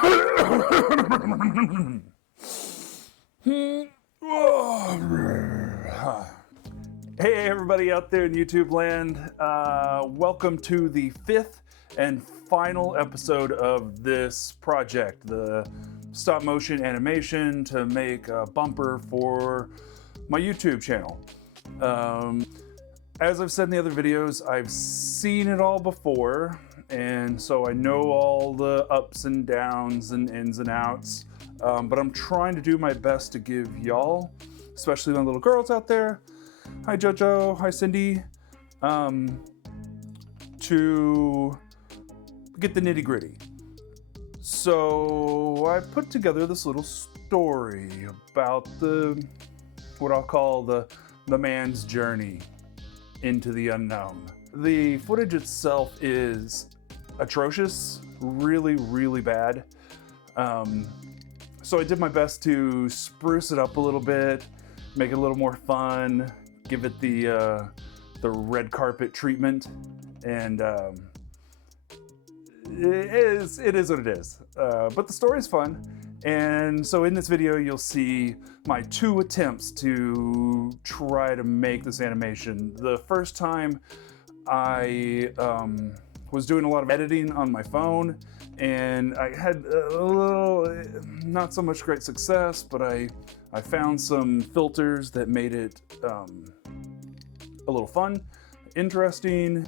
Hey everybody out there in YouTube land, welcome to the 5th and final episode of this project, the stop motion animation to make a bumper for my YouTube channel. As I've said in the other videos, I've seen it all before, and so I know all the ups and downs and ins and outs, but I'm trying to do my best to give y'all, especially my little girls out there, hi Jojo, hi Cindy, to get the nitty gritty. So I put together this little story about what I'll call the man's journey into the unknown. The footage itself is atrocious, really, really bad. So I did my best to spruce it up a little bit, make it a little more fun, give it the red carpet treatment, and it is what it is. But the story is fun. And so in this video, you'll see my 2 attempts to try to make this animation. The first time I was doing a lot of editing on my phone, and I had a little, not so much great success, but I found some filters that made it a little fun, interesting,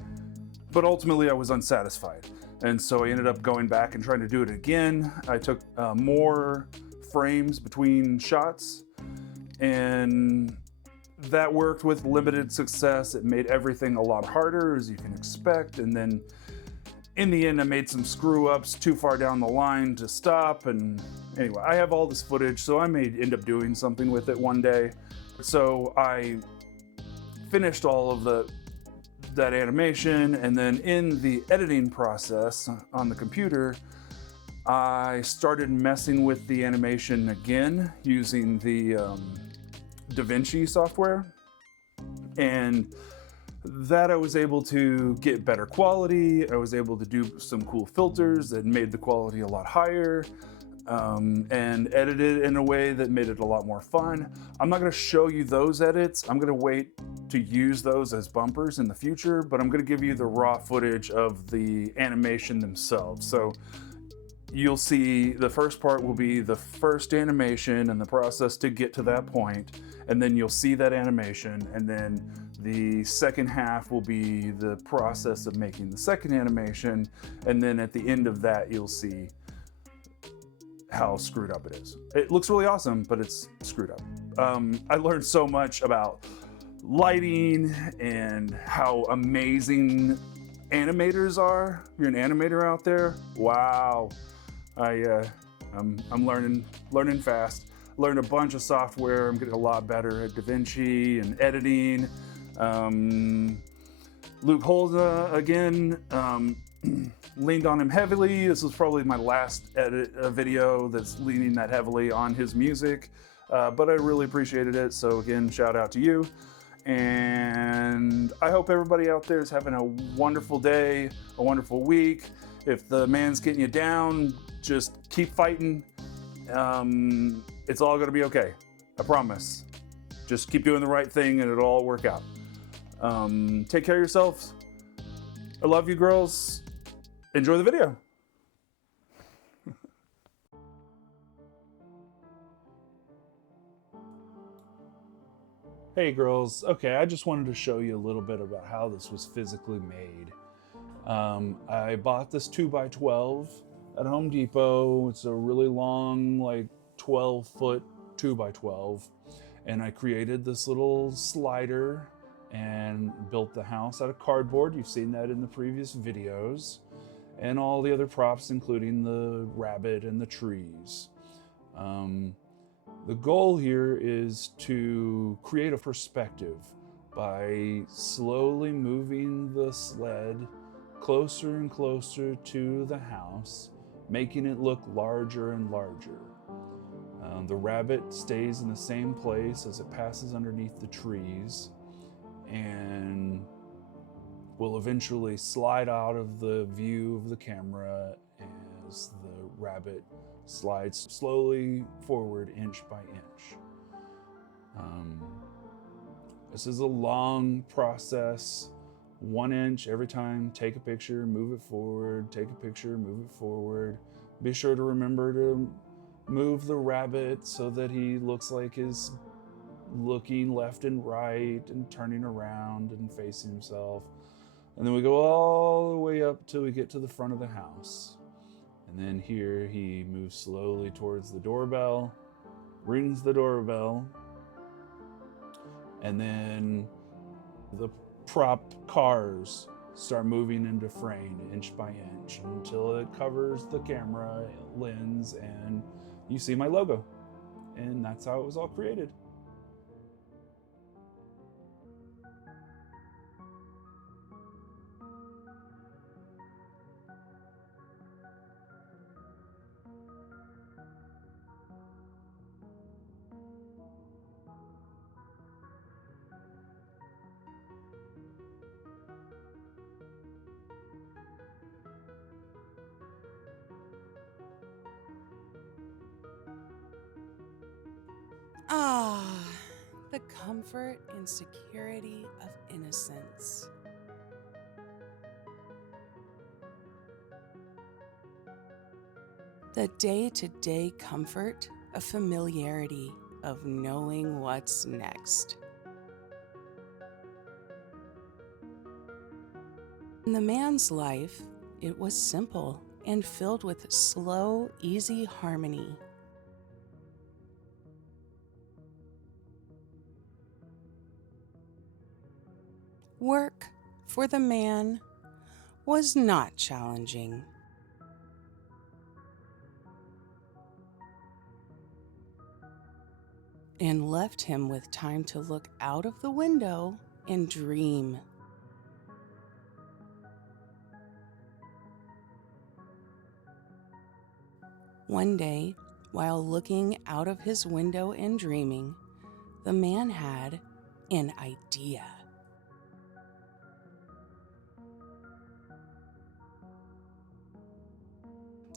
but ultimately I was unsatisfied. And so I ended up going back and trying to do it again. I took more frames between shots, and that worked with limited success. It made everything a lot harder, as you can expect. And then in the end, I made some screw ups too far down the line to stop. And anyway, I have all this footage, so I may end up doing something with it one day. So I finished all of that animation, and then in the editing process on the computer, I started messing with the animation again using the DaVinci software, and that I was able to get better quality. I was able to do some cool filters that made the quality a lot higher, and edit it in a way that made it a lot more fun. I'm not going to show you those edits. I'm going to wait to use those as bumpers in the future, but I'm going to give you the raw footage of the animation themselves. So you'll see the first part will be the first animation and the process to get to that point, and then you'll see that animation, and then the second half will be the process of making the second animation, and then at the end of that you'll see how screwed up it is. It looks really awesome, but it's screwed up. I learned so much about lighting and how amazing animators are. If you're an animator out there, wow. I'm learning fast. Learned a bunch of software. I'm getting a lot better at DaVinci and editing. Luke Holza again, leaned on him heavily. This was probably my last video that's leaning that heavily on his music, but I really appreciated it. So again, shout out to you. And I hope everybody out there is having a wonderful day, a wonderful week. If the man's getting you down, just keep fighting. It's all gonna be okay, I promise. Just keep doing the right thing and it'll all work out. Take care of yourselves. I love you girls. Enjoy the video. Hey girls, okay, I just wanted to show you a little bit about how this was physically made. I bought this 2x12 at Home Depot. It's a really long, like 12-foot 2x12. And I created this little slider and built the house out of cardboard. You've seen that in the previous videos. And all the other props, including the rabbit and the trees. The goal here is to create a perspective by slowly moving the sled closer and closer to the house, making it look larger and larger. The rabbit stays in the same place as it passes underneath the trees and will eventually slide out of the view of the camera as the rabbit slides slowly forward inch by inch. This is a long process. 1 inch every time. Take a picture, move it forward, take a picture, move it forward. Be sure to remember to move the rabbit so that he looks like he's looking left and right and turning around and facing himself. And then we go all the way up till we get to the front of the house. And then here he moves slowly towards the doorbell, rings the doorbell, and then the prop cars start moving into frame inch by inch until it covers the camera lens and you see my logo. And that's how it was all created. Ah, the comfort and security of innocence. The day-to-day comfort of familiarity, of knowing what's next. In the man's life, it was simple and filled with slow, easy harmony. Work for the man was not challenging. And left him with time to look out of the window and dream. One day, while looking out of his window and dreaming, the man had an idea.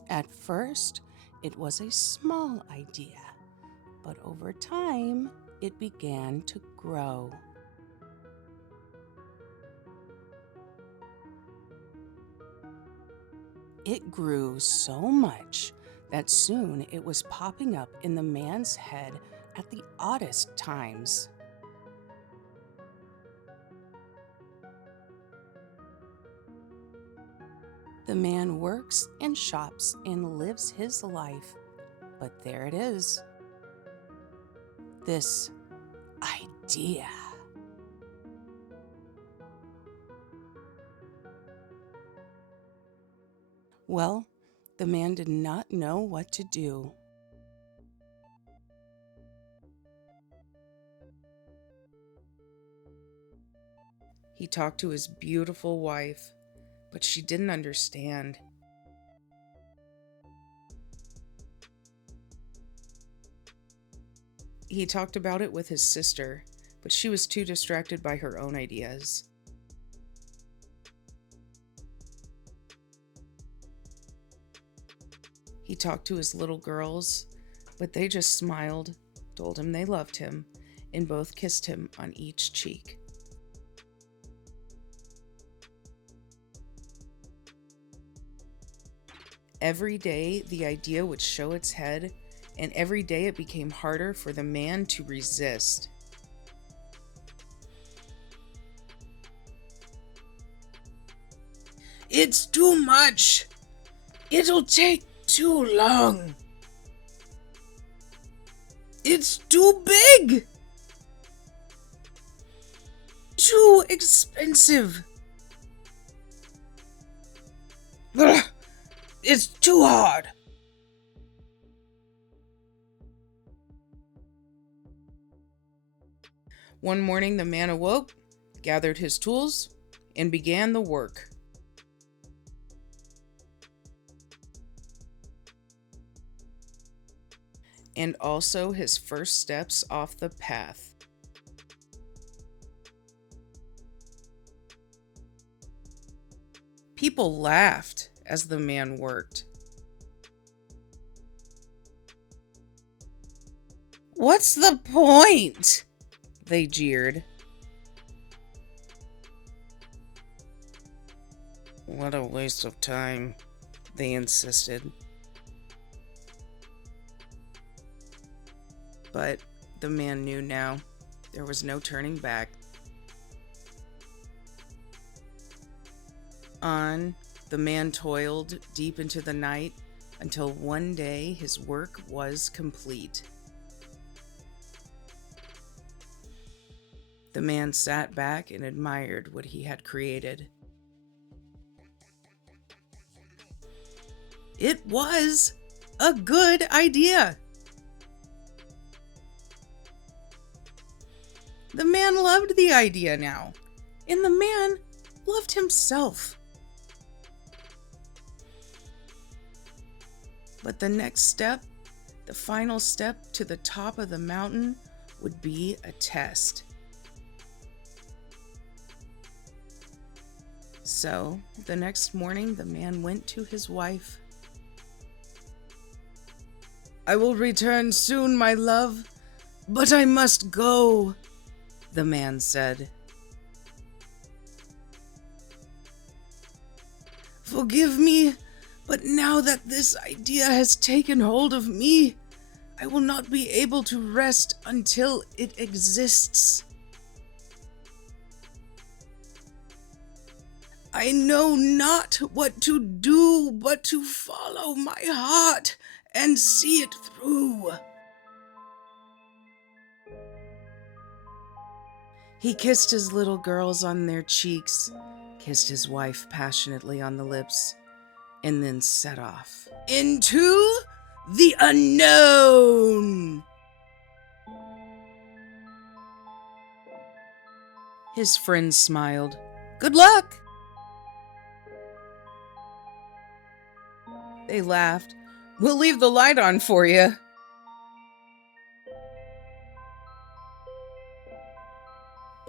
At first, it was a small idea, but over time, it began to grow. It grew so much that soon it was popping up in the man's head at the oddest times. The man works and shops and lives his life, but there it is. This idea. Well, the man did not know what to do. He talked to his beautiful wife, but she didn't understand. He talked about it with his sister, but she was too distracted by her own ideas. He talked to his little girls, but they just smiled, told him they loved him, and both kissed him on each cheek. Every day, the idea would show its head, and every day it became harder for the man to resist. It's too much. It'll take too long. It's too big. Too expensive. Ugh, it's too hard. One morning, the man awoke, gathered his tools, and began the work. And also his first steps off the path. People laughed as the man worked. What's the point? They jeered. What a waste of time, they insisted. But the man knew now. There was no turning back. On, the man toiled deep into the night until one day his work was complete. The man sat back and admired what he had created. It was a good idea. The man loved the idea now, and the man loved himself. But the next step, the final step to the top of the mountain, would be a test. So, the next morning, the man went to his wife. "I will return soon, my love, but I must go," the man said. "Forgive me, but now that this idea has taken hold of me, I will not be able to rest until it exists. I know not what to do but to follow my heart and see it through." He kissed his little girls on their cheeks, kissed his wife passionately on the lips, and then set off into the unknown. His friends smiled. "Good luck!" They laughed. "We'll leave the light on for you."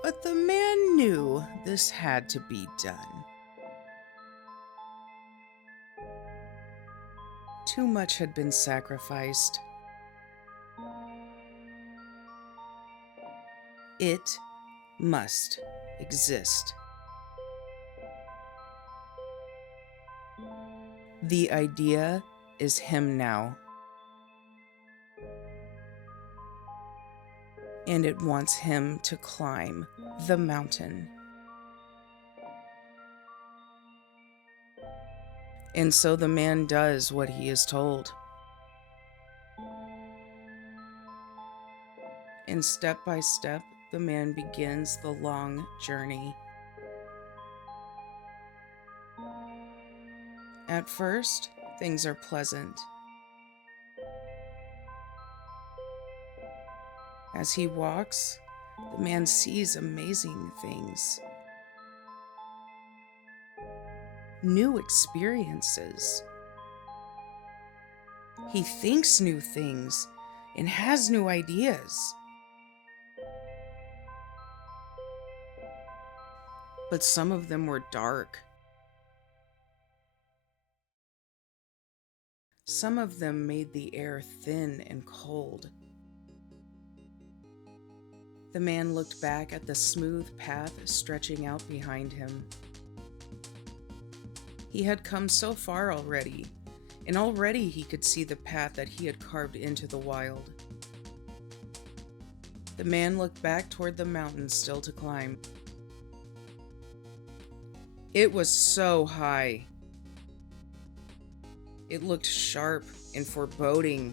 But the man knew this had to be done. Too much had been sacrificed. It must exist. The idea is him now. And it wants him to climb the mountain. And so the man does what he is told. And step by step, the man begins the long journey. At first, things are pleasant. As he walks, the man sees amazing things. New experiences. He thinks new things and has new ideas. But some of them were dark. Some of them made the air thin and cold. The man looked back at the smooth path stretching out behind him. He had come so far already, and already he could see the path that he had carved into the wild. The man looked back toward the mountain still to climb. It was so high. It looked sharp and foreboding.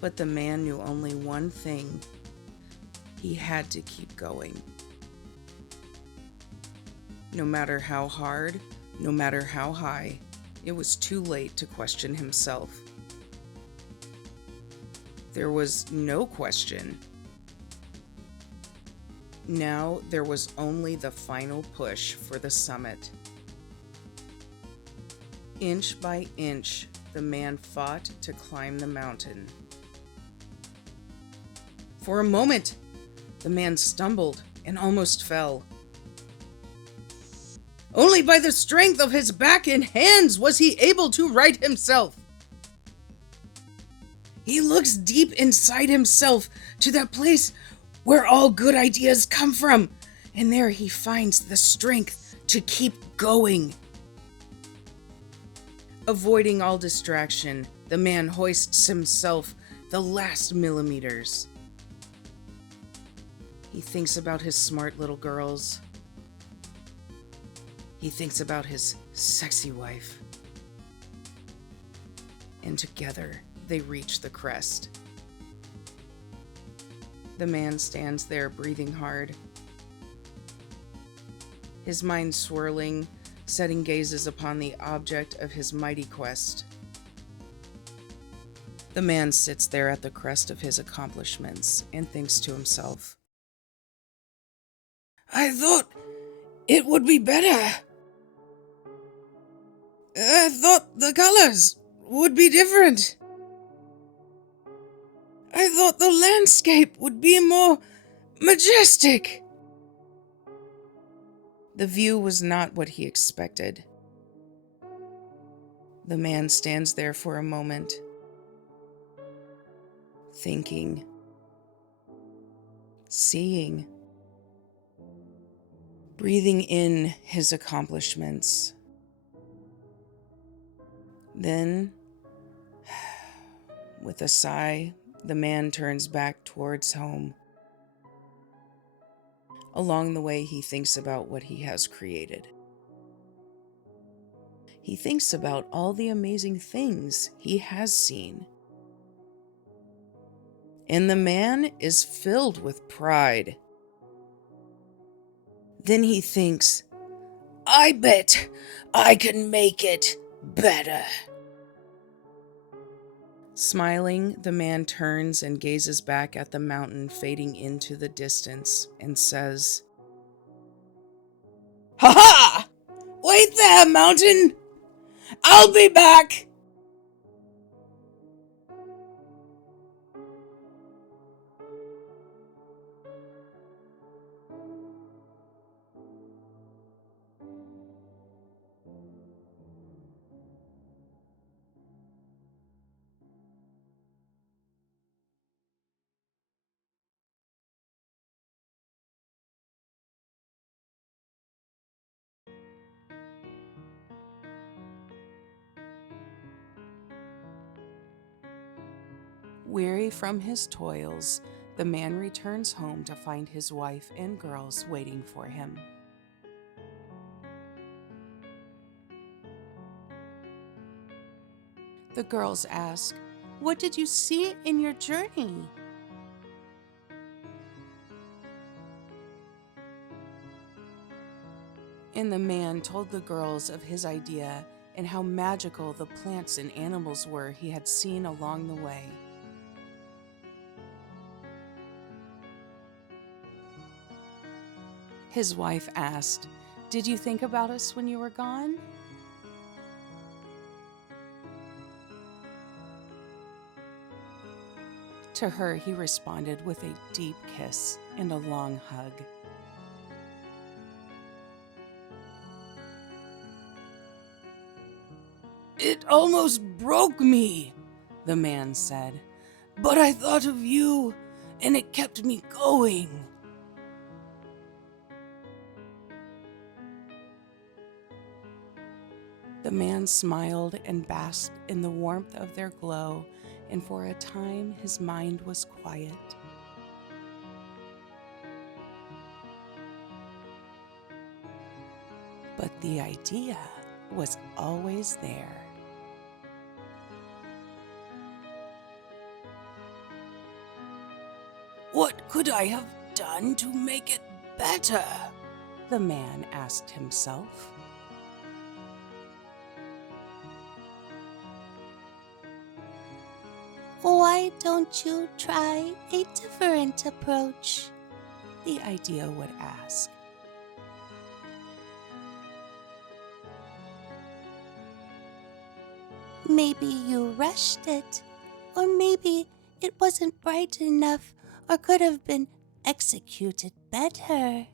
But the man knew only one thing. He had to keep going. No matter how hard, no matter how high, it was too late to question himself. There was no question. Now there was only the final push for the summit. Inch by inch, the man fought to climb the mountain. For a moment, the man stumbled and almost fell. Only by the strength of his back and hands was he able to right himself. He looks deep inside himself to that place where all good ideas come from, and there he finds the strength to keep going. Avoiding all distraction, the man hoists himself the last millimeters. He thinks about his smart little girls. He thinks about his sexy wife. And together, they reach the crest. The man stands there breathing hard, his mind swirling, setting gazes upon the object of his mighty quest. The man sits there at the crest of his accomplishments and thinks to himself, I thought it would be better. I thought the colors would be different. I thought the landscape would be more majestic. The view was not what he expected. The man stands there for a moment, thinking, seeing, breathing in his accomplishments. Then, with a sigh, the man turns back towards home. Along the way, he thinks about what he has created. He thinks about all the amazing things he has seen. And the man is filled with pride. Then he thinks, I bet I can make it better. Smiling, the man turns and gazes back at the mountain fading into the distance and says, Ha ha! Wait there, mountain! I'll be back! Weary from his toils, the man returns home to find his wife and girls waiting for him. The girls ask, What did you see in your journey? And the man told the girls of his idea and how magical the plants and animals were he had seen along the way. His wife asked, Did you think about us when you were gone? To her, he responded with a deep kiss and a long hug. It almost broke me, the man said, but I thought of you and it kept me going. The man smiled and basked in the warmth of their glow, and for a time his mind was quiet. But the idea was always there. What could I have done to make it better? The man asked himself. Why don't you try a different approach? The idea would ask. Maybe you rushed it, or maybe it wasn't bright enough or could have been executed better.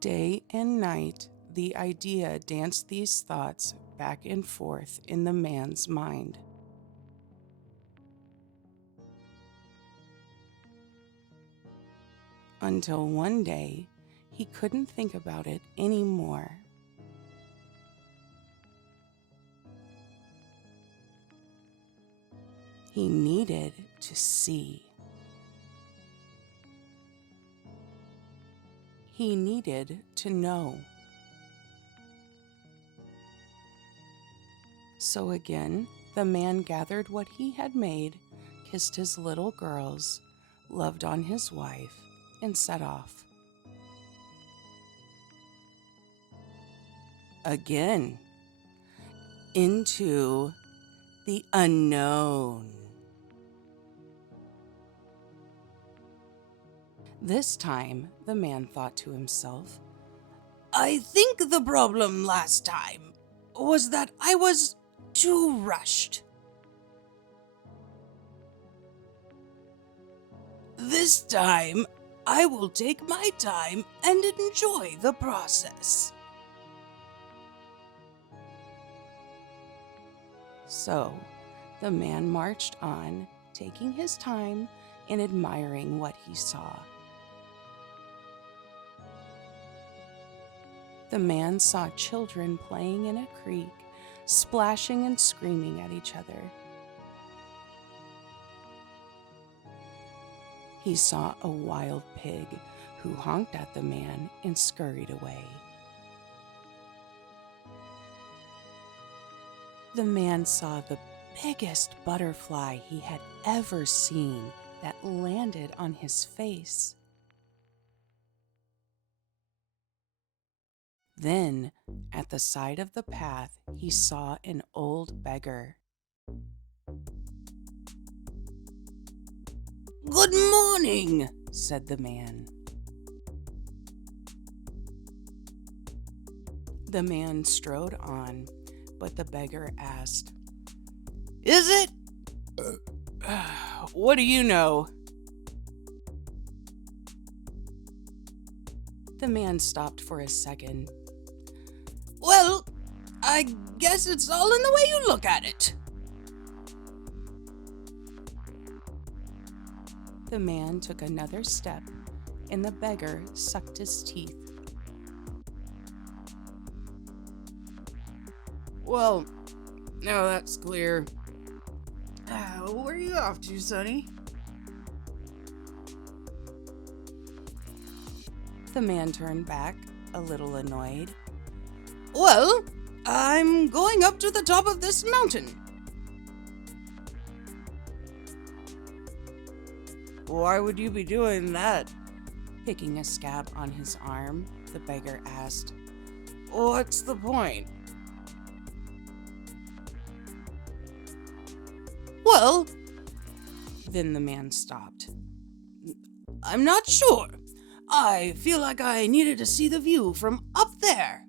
Day and night, the idea danced these thoughts back and forth in the man's mind. Until one day, he couldn't think about it anymore. He needed to see. He needed to know. So again, the man gathered what he had made, kissed his little girls, loved on his wife, and set off. Again, into the unknown. This time, the man thought to himself, I think the problem last time was that I was too rushed. This time, I will take my time and enjoy the process. So, the man marched on, taking his time and admiring what he saw. The man saw children playing in a creek, splashing and screaming at each other. He saw a wild pig who honked at the man and scurried away. The man saw the biggest butterfly he had ever seen that landed on his face. Then, at the side of the path, he saw an old beggar. Good morning, said the man. The man strode on, but the beggar asked, Is it? What do you know? The man stopped for a second. Well, I guess it's all in the way you look at it. The man took another step, and the beggar sucked his teeth. Well, now that's clear. Where are you off to, Sonny? The man turned back, a little annoyed. Well, I'm going up to the top of this mountain. Why would you be doing that? Picking a scab on his arm, the beggar asked. What's the point? Well, then the man stopped. I'm not sure. I feel like I needed to see the view from up there.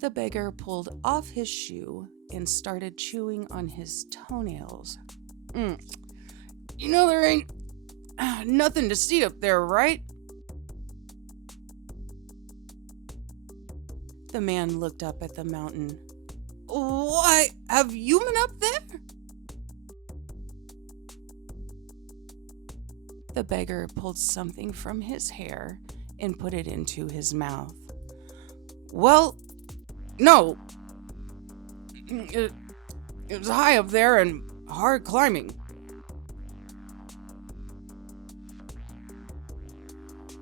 The beggar pulled off his shoe and started chewing on his toenails. You know there ain't nothing to see up there, right? The man looked up at the mountain. Why, have you been up there? The beggar pulled something from his hair and put it into his mouth. Well, no. It was high up there and hard climbing.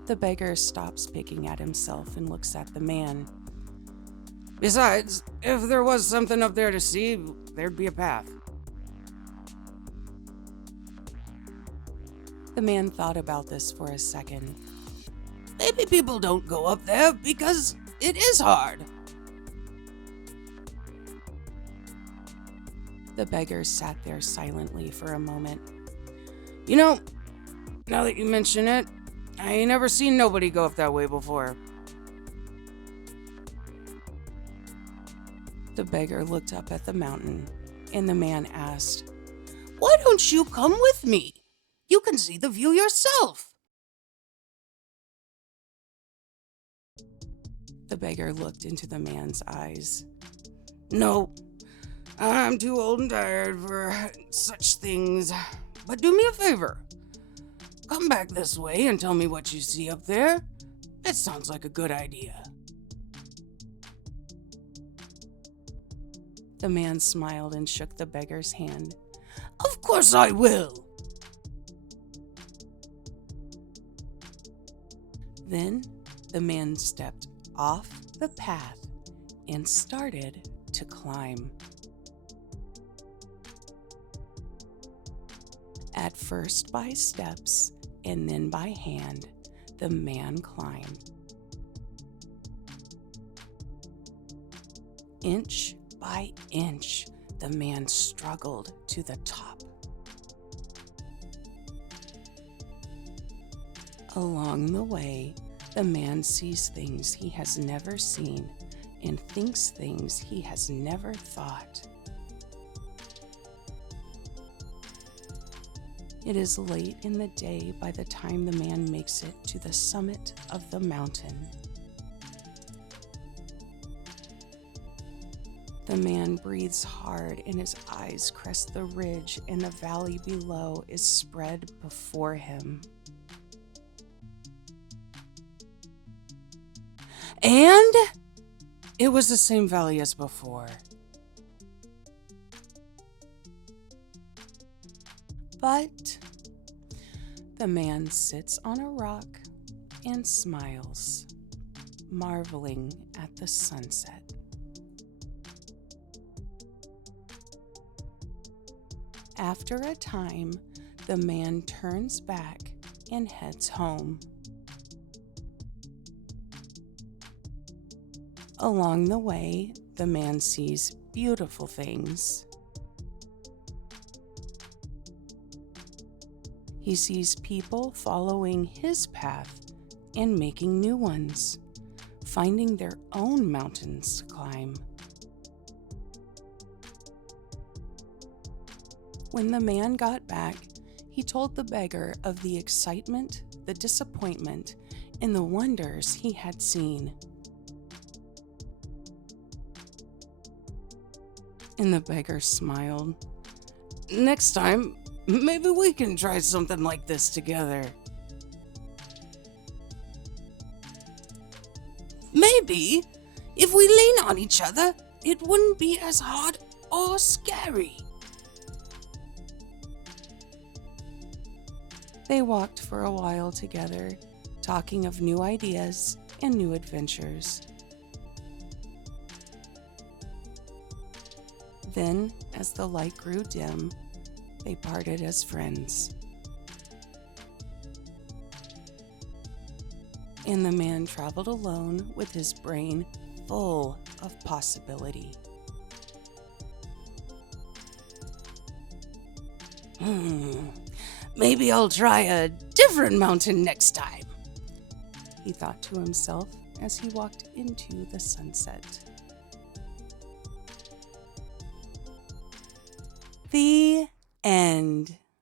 The beggar stops picking at himself and looks at the man. Besides, if there was something up there to see, there'd be a path. The man thought about this for a second. Maybe people don't go up there because it is hard. The beggar sat there silently for a moment. You know, now that you mention it, I ain't never seen nobody go up that way before. The beggar looked up at the mountain, and the man asked, Why don't you come with me? You can see the view yourself. The beggar looked into the man's eyes. "No, I'm too old and tired for such things. But do me a favor. Come back this way and tell me what you see up there. It sounds like a good idea." The man smiled and shook the beggar's hand. "Of course I will." Then the man stepped off the path and started to climb. At first by steps and then by hand, the man climbed. Inch by inch, the man struggled to the top. Along the way, the man sees things he has never seen and thinks things he has never thought. It is late in the day by the time the man makes it to the summit of the mountain. The man breathes hard and his eyes crest the ridge, and the valley below is spread before him. And it was the same valley as before. But the man sits on a rock and smiles, marveling at the sunset. After a time, the man turns back and heads home. Along the way, the man sees beautiful things. He sees people following his path and making new ones, finding their own mountains to climb. When the man got back, he told the beggar of the excitement, the disappointment, and the wonders he had seen. And the beggar smiled. "Next time, maybe we can try something like this together." "Maybe if we lean on each other, it wouldn't be as hard or scary." They walked for a while together, talking of new ideas and new adventures. Then, as the light grew dim, they parted as friends. And the man traveled alone with his brain full of possibility. Maybe I'll try a different mountain next time, he thought to himself as he walked into the sunset. The end.